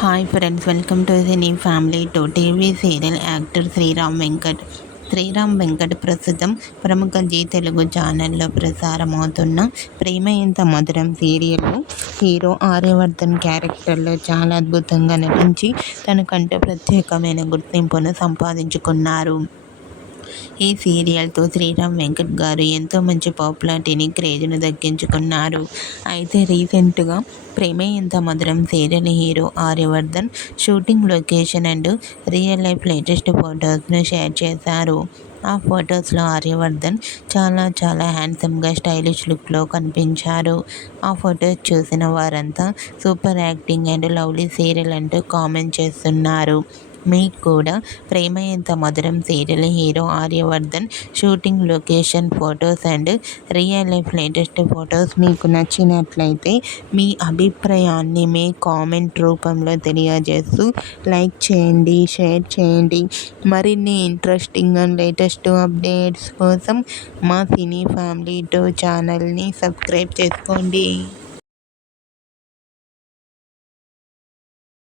Hi friends, welcome to cine family to TV serial actor Sriram Venkat. Sriram Venkat ప్రస్తుతం ప్రముఖ G Telugu ఛానల్లో ప్రసారమవుతున్న ప్రేమ ఎంత మధురం సీరియల్లో హీరో ఆర్యవర్ధన్ క్యారెక్టర్లో చాలా అద్భుతంగా నటించి తనకంటూ ప్రత్యేకమైన గుర్తింపును సంపాదించుకున్నారు. ఈ సీరియల్తో శ్రీరామ్ వెంకట్ గారు ఎంతో మంచి పాపులారిటీని, క్రేజ్ను దక్కించుకున్నారు. అయితే రీసెంట్గా Preme Entha Madhuram serial hero Aryavardhan shooting location and real life latest ఫొటోస్ను షేర్ చేశారు. ఆ ఫొటోస్లో ఆర్యవర్ధన్ చాలా హ్యాండ్సమ్గా స్టైలిష్ లుక్లో కనిపించారు. ఆ ఫొటోస్ చూసిన వారంతా super acting and lovely serial అంటూ కామెంట్ చేస్తున్నారు. మీకు కూడా ప్రేమ ఎంత Madhuram serial hero Aryavardhan shooting location photos and real life latest photos మీకు నచ్చినట్లయితే మీ అభిప్రాయాన్ని మీ కామెంట్ రూపంలో తెలియజేస్తూ లైక్ చేయండి, షేర్ చేయండి. మరిన్ని ఇంట్రెస్టింగ్ అండ్ లేటెస్ట్ అప్డేట్స్ కోసం మా సినీ ఫ్యామిలీ 2 ఛానల్ని సబ్స్క్రైబ్ చేసుకోండి.